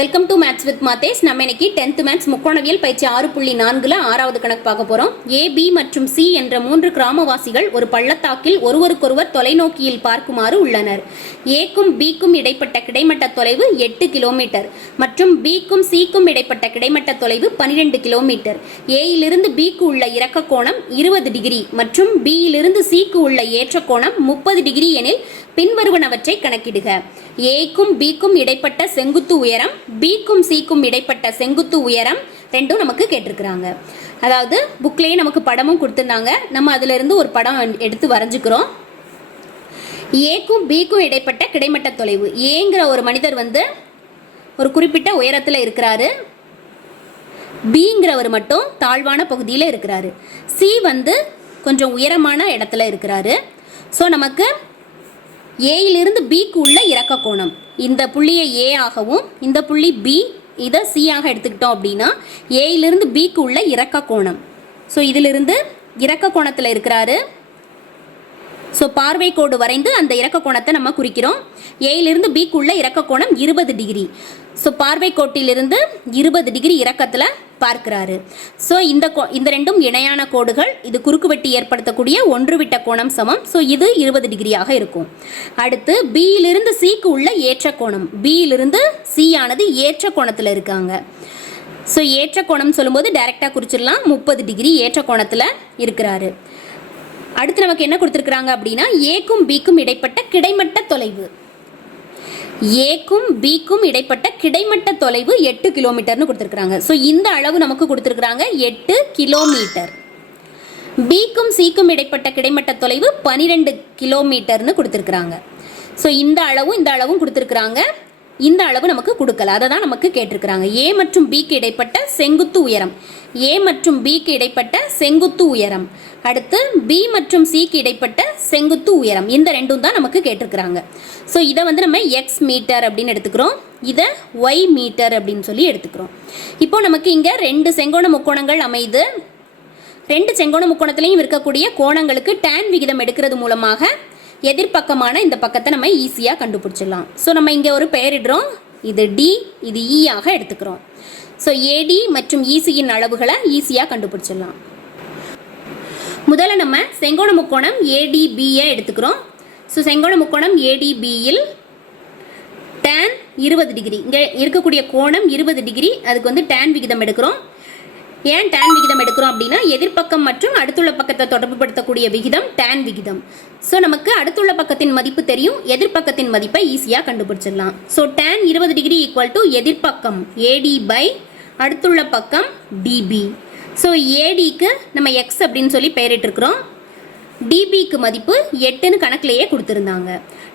Welcome to maths with மாத்தேஸ் நம்ம இன்னைக்கு டென்த் மேத்ஸ் முக்கோணவியல் பயிற்சி ஆறு புள்ளி நான்குல ஆறாவது கணக்கு பார்க்க போறோம். ஏ பி மற்றும் சி என்ற மூன்று கிராமவாசிகள் ஒரு பள்ளத்தாக்கில் ஒருவருக்கொருவர் தொலைநோக்கியில் பார்க்குமாறு உள்ளனர். ஏக்கும் பிக்கும் இடைப்பட்ட கிடைமட்ட தொலைவு எட்டு கிலோமீட்டர் மற்றும் பிக்கும் சிக்கும் இடைப்பட்ட கிடைமட்ட தொலைவு பனிரெண்டு கிலோமீட்டர். ஏயிலிருந்து பிக்கு உள்ள இறக்க கோணம் இருபது டிகிரி மற்றும் பியிலிருந்து சிக்கு உள்ள ஏற்ற கோணம் முப்பது டிகிரி எனில் பின்வருவனவற்றை கணக்கிடுக. ஏக்கும் பிக்கும் இடைப்பட்ட செங்குத்து உயரம் பிக்கும் சிக்கும் இடைப்பட்ட செங்குத்து உயரம் ரெண்டும் நமக்கு கேட்டிருக்கிறாங்க. அதாவது புக்லேயே நமக்கு படமும் கொடுத்துருந்தாங்க. நம்ம அதிலிருந்து ஒரு படம் எடுத்து வரைஞ்சிக்கிறோம். ஏக்கும் பிக்கும் இடைப்பட்ட கிடைமட்ட தொலைவு. ஏங்கிற ஒரு மனிதர் வந்து ஒரு குறிப்பிட்ட உயரத்தில் இருக்கிறாரு. பிங்கிறவர் மட்டும் தாழ்வான பகுதியில் இருக்கிறாரு. சி வந்து கொஞ்சம் உயரமான இடத்துல இருக்கிறாரு. ஸோ நமக்கு ஏயிலிருந்து பிக்கு உள்ள இறக்க கோணம். இந்த புள்ளியை ஏ ஆகவும் இந்த புள்ளி பி இதை சி ஆக எடுத்துக்கிட்டோம் அப்படின்னா ஏயிலிருந்து பிக்கு உள்ள இறக்க கோணம். ஸோ இதிலிருந்து இறக்க கோணத்தில் இருக்கிறாரு ஸோ பார்வை கோடு வரைந்து அந்த இறக்க கோணத்தை நம்ம குறிக்கிறோம். ஏயிலிருந்து பிக்கு உள்ள இறக்க கோணம் இருபது டிகிரி. ஸோ பார்வை கோட்டிலிருந்து இருபது டிகிரி இறக்கத்தில் பார்க்கிறாரு. ஸோ இந்த கோ இந்த ரெண்டும் இணையான கோடுகள். இது குறுக்குவெட்டி ஏற்படுத்தக்கூடிய ஒன்று விட்ட கோணம் சமம். ஸோ இது இருபது டிகிரியாக இருக்கும். அடுத்து பியிலிருந்து சிக்கு உள்ள ஏற்ற கோணம். பியிலிருந்து சி ஆனது ஏற்ற கோணத்தில் இருக்காங்க. ஸோ ஏற்ற கோணம் சொல்லும்போது டைரெக்டாக குறிச்சிடலாம். முப்பது டிகிரி ஏற்ற கோணத்தில் இருக்கிறாரு. அடுத்து நமக்கு என்ன கொடுத்துருக்குறாங்க அப்படின்னா ஏக்கும் பிக்கும் இடைப்பட்ட கிடைமட்ட தொலைவு. ஏக்கும் பிக்கும் இடைப்பட்ட கிடைமட்ட தொலைவு எட்டு கிலோமீட்டர்னு கொடுத்துருக்குறாங்க. ஸோ இந்த அளவு நமக்கு கொடுத்துருக்குறாங்க எட்டு கிலோமீட்டர். பிக்கும் சிக்கும் இடைப்பட்ட கிடைமட்ட தொலைவு பனிரெண்டு கிலோமீட்டர்னு கொடுத்துருக்குறாங்க. ஸோ இந்த அளவும் இந்த அளவும் கொடுத்துருக்குறாங்க. இந்த அளவு நமக்கு கொடுக்கல. அதை தான் நமக்கு கேட்டிருக்கிறாங்க. ஏ மற்றும் பிக்கு இடைப்பட்ட செங்குத்து உயரம். ஏ மற்றும் பிக்கு இடைப்பட்ட செங்குத்து உயரம். அடுத்து பி மற்றும் சிக்கு இடைப்பட்ட செங்குத்து உயரம். இந்த ரெண்டும் தான் நமக்கு கேட்டிருக்கிறாங்க. ஸோ இதை வந்து நம்ம எக்ஸ் மீட்டர் அப்படின்னு எடுத்துக்கிறோம். இதை ஒய் மீட்டர் அப்படின்னு சொல்லி எடுத்துக்கிறோம். இப்போ நமக்கு இங்கே ரெண்டு செங்கோண முக்கோணங்கள் அமைது. ரெண்டு செங்கோண முக்கோணத்திலையும் இருக்கக்கூடிய கோணங்களுக்கு டேன் விகிதம் எடுக்கிறது மூலமாக எதிர்பக்கமான இந்த பக்கத்தை நம்ம ஈஸியாக கண்டுபிடிச்சிடலாம். ஸோ நம்ம இங்கே ஒரு பெயரிடுறோம். இது டி இது E ஆக எடுத்துக்கிறோம். ஸோ ஏடி மற்றும் ஈசியின் அளவுகளை ஈஸியாக கண்டுபிடிச்சிடலாம். முதல்ல நம்ம செங்கோண முக்கோணம் ஏடிபியை எடுத்துக்கிறோம். ஸோ செங்கோண முக்கோணம் ஏடிபியில் டேன் இருபது டிகிரி. இங்கே இருக்கக்கூடிய கோணம் இருபது டிகிரி. அதுக்கு வந்து டேன் விகிதம் எடுக்கிறோம். ஏன் டேன் விகிதம் எடுக்கிறோம் அப்படின்னா எதிர்ப்பக்கம் மற்றும் அடுத்துள்ள பக்கத்தை தொடர்புபடுத்தக்கூடிய விகிதம் டேன் விகிதம். ஸோ நமக்கு அடுத்துள்ள பக்கத்தின் மதிப்பு தெரியும் எதிர்ப்பக்கத்தின் மதிப்பை ஈஸியாக கண்டுபிடிச்சிடலாம். ஸோ டேன் இருபது டிகிரி ஈக்குவல் டு எதிர்ப்பக்கம் ஏடி பை அடுத்துள்ள பக்கம் டிபி ஸோ ஏடிக்கு நம்ம எக்ஸ் அப்படின்னு சொல்லி பெயரிட்டிருக்கிறோம். டிபிக்கு மதிப்பு எட்டுன்னு கணக்கிலேயே கொடுத்துருந்தாங்க.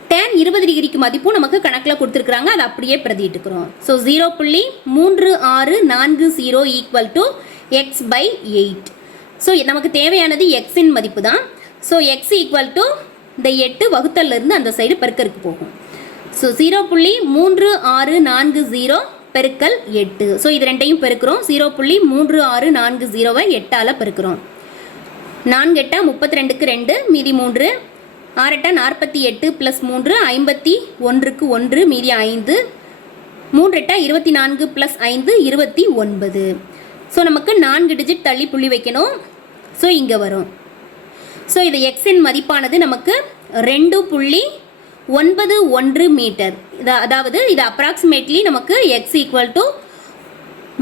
டேன் இருபது டிகிரிக்கு மதிப்பும் நமக்கு கணக்கில் கொடுத்துருக்குறாங்க அதை அப்படியே பிரதிட்டுக்கிறோம் ஸோ ஜீரோ புள்ளி மூன்று ஆறு நான்கு zero equal to X by eight so நமக்கு தேவையானது எக்ஸின் மதிப்பு தான் ஸோ எக்ஸ் ஈக்குவல் டு இந்த எட்டு வகுத்தல்ல இருந்து அந்த சைடு பெருக்கருக்கு போகும். ஸோ ஜீரோ புள்ளி மூன்று ஆறு நான்கு ஜீரோ பெருக்கல் எட்டு. ஸோ இது ரெண்டையும் பெருக்கிறோம். ஜீரோ புள்ளி மூன்று ஆறு நான்கு ஜீரோவை எட்டால் பெருக்கிறோம். நான்கு எட்டா முப்பத்தி ரெண்டுக்கு ரெண்டு மீதி மூன்று. ஆறெட்டா நாற்பத்தி எட்டு ப்ளஸ் மூன்று ஐம்பத்தி ஒன்றுக்கு ஒன்று மீதி ஐந்து. மூன்றெட்டா இருபத்தி நான்கு ப்ளஸ் ஐந்து இருபத்தி ஒன்பது. ஸோ நமக்கு நான்கு டிஜிட் தள்ளி புள்ளி வைக்கணும். ஸோ இங்கே வரும். ஸோ இது எக்ஸின் மதிப்பானது நமக்கு ரெண்டு புள்ளி ஒன்பது ஒன்று மீட்டர். இது அதாவது இது அப்ராக்சிமேட்லி நமக்கு எக்ஸ் ஈக்குவல் டு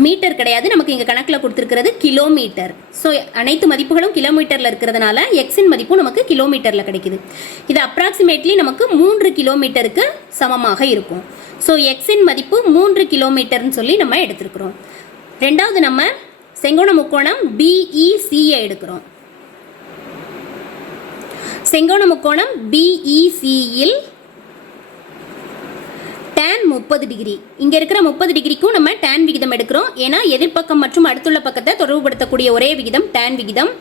மீட்டர் கிடையாது. நமக்கு இங்கே கணக்கில் கொடுத்துருக்கிறது கிலோமீட்டர் ஸோ அனைத்து மதிப்புகளும் கிலோமீட்டரில் இருக்கிறதுனால எக்ஸின் மதிப்பும் நமக்கு கிலோமீட்டரில் கிடைக்குது. இது அப்ராக்சிமேட்லி நமக்கு மூன்று கிலோமீட்டருக்கு சமமாக இருக்கும். ஸோ எக்ஸின் மதிப்பு மூன்று கிலோமீட்டர்னு சொல்லி நம்ம எடுத்துருக்குறோம். ரெண்டாவது நம்ம செங்கோண முக்கோணம் பிஇசியை எடுக்கிறோம். செங்கோண முக்கோணம் பிஇசியில் டேன் முப்பது டிகிரி. இங்கே இருக்கிற முப்பது டிகிரிக்கும் நம்ம டேன் விகிதம் எடுக்கிறோம். ஏன்னா எதிர்ப்பக்கம் மற்றும் அடுத்துள்ள பக்கத்தை தொடர்புபடுத்தக்கூடிய ஒரே விகிதம் டேன் விகிதம்.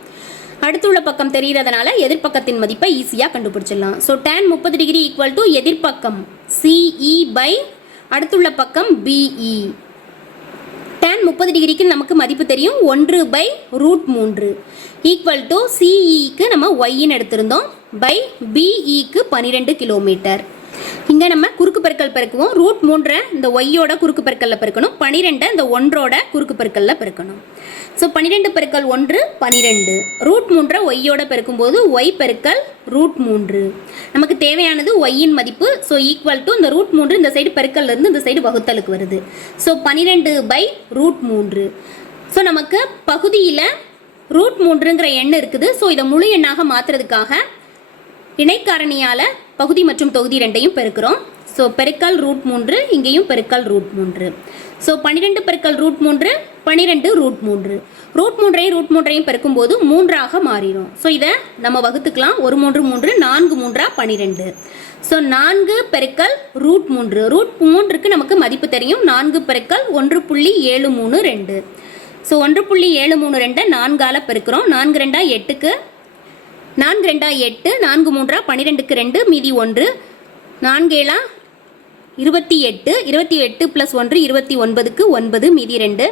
அடுத்துள்ள பக்கம் தெரிகிறதுனால எதிர்ப்பக்கத்தின் மதிப்பை ஈஸியாக கண்டுபிடிச்சிடலாம். ஸோ டேன் முப்பது டிகிரி ஈக்குவல் டு எதிர்ப்பக்கம் சிஇ பை அடுத்துள்ள பக்கம் பிஇ டேன் முப்பது டிகிரிக்கு நமக்கு மதிப்பு தெரியும். ஒன்று பை ரூட் மூன்று. ஈக்குவல் டு சிஇக்கு நம்ம ஒய்ன்னு எடுத்திருந்தோம். பை பிஇக்கு பன்னிரெண்டு கிலோமீட்டர் இங்கே நம்ம குறுக்கு பெருக்கல் பெருக்குவோம். ரூட் மூன்றை இந்த ஒய்யோட குறுக்கு பெருக்கல்ல பெருக்கணும். பனிரெண்டை இந்த ஒன்றோட குறுக்கு பெருக்கல்ல பெருக்கணும். ஸோ பன்னிரெண்டு பெருக்கல் ஒன்று பனிரெண்டு. ரூட் மூன்றை ஒய்யோட பெருக்கும்போது ஒய் பெருக்கல் ரூட் மூன்று. நமக்கு தேவையானது ஒய்யின் மதிப்பு ஸோ ஈக்குவல் டு இந்த ரூட் மூன்று இந்த சைடு பெருக்கல்லேருந்து இந்த சைடு வகுத்தலுக்கு வருது. ஸோ பன்னிரெண்டு பை ரூட் மூன்று. ஸோ நமக்கு பகுதியில் ரூட் மூன்றுங்கிற எண் இருக்குது. ஸோ இதை முழு எண்ணாக மாற்றுறதுக்காக இணைக்காரணியால் பகுதி மற்றும் தொகுதி ரெண்டையும் பெருக்கிறோம். ஸோ பெருக்கல் ரூட் மூன்று இங்கேயும் பெருக்கல் ரூட் மூன்று. ஸோ பன்னிரெண்டு பெருக்கல் ரூட் மூன்று பன்னிரெண்டு ரூட் மூன்று. ரூட் மூன்றையும் ரூட் மூன்றையும் பெருக்கும்போது மூன்றாக மாறிடும். ஸோ இதை நம்ம வகுத்துக்கலாம். ஒரு மூன்று மூன்று நான்கு மூன்றா பன்னிரெண்டு ஸோ நான்கு பெருக்கல் ரூட் மூன்று. ரூட் மூன்றுக்கு நமக்கு மதிப்பு தெரியும். நான்கு பெருக்கல் ஒன்று புள்ளி ஏழு மூணு ரெண்டு. ஸோ ஒன்று புள்ளி ஏழு மூணு ரெண்டை நான்கால பெருக்கிறோம். நான்கு ரெண்டா எட்டுக்கு நான்கு ரெண்டா எட்டு நான்கு மூன்றா பன்னிரெண்டுக்கு ரெண்டு மீதி ஒன்று. நான்கேழா இருபத்தி எட்டு இருபத்தி எட்டு ப்ளஸ் ஒன்று இருபத்தி ஒன்பதுக்கு ஒன்பது மீதி ரெண்டு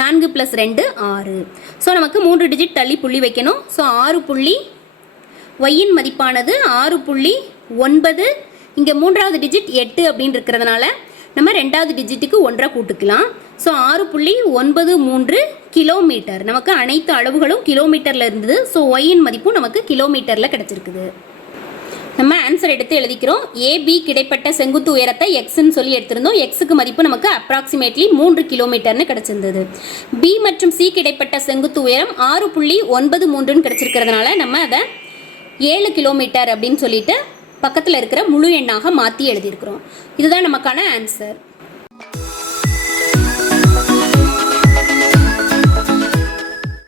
நான்கு ப்ளஸ் ரெண்டு ஆறு. ஸோ நமக்கு மூன்று டிஜிட் தள்ளி புள்ளி வைக்கணும். ஸோ ஆறு புள்ளி ஒய்யின் மதிப்பானது ஆறு புள்ளி ஒன்பது. இங்கே மூன்றாவது டிஜிட் எட்டு அப்படின்னு இருக்கிறதுனால நம்ம ரெண்டாவது டிஜிட்டுக்கு ஒன்றாக கூட்டுக்கலாம். ஸோ ஆறு புள்ளி ஒன்பது மூன்று கிலோமீட்டர் நமக்கு அனைத்து அளவுகளும் கிலோமீட்டரில் இருந்தது. ஸோ ஒய்யின் மதிப்பும் நமக்கு கிலோமீட்டரில் கிடச்சிருக்குது. நம்ம ஆன்சர் எடுத்து எழுதிக்கிறோம். ஏபி கிடைப்பட்ட செங்குத்து உயரத்தை எக்ஸ்ன்னு சொல்லி எடுத்திருந்தோம். எக்ஸுக்கு மதிப்பு நமக்கு அப்ராக்சிமேட்லி மூன்று கிலோமீட்டர்னு கிடச்சிருந்தது. பி மற்றும் சி கிடைப்பட்ட செங்குத்து உயரம் ஆறு புள்ளி ஒன்பது மூன்றுன்னு கிடச்சிருக்கிறதுனால நம்ம அதை ஏழு கிலோமீட்டர் அப்படின்னு சொல்லிட்டு பக்கத்தில் இருக்கிற முழு எண்ணாக மாற்றி எழுதியிருக்கிறோம். இதுதான் நமக்கான ஆன்சர்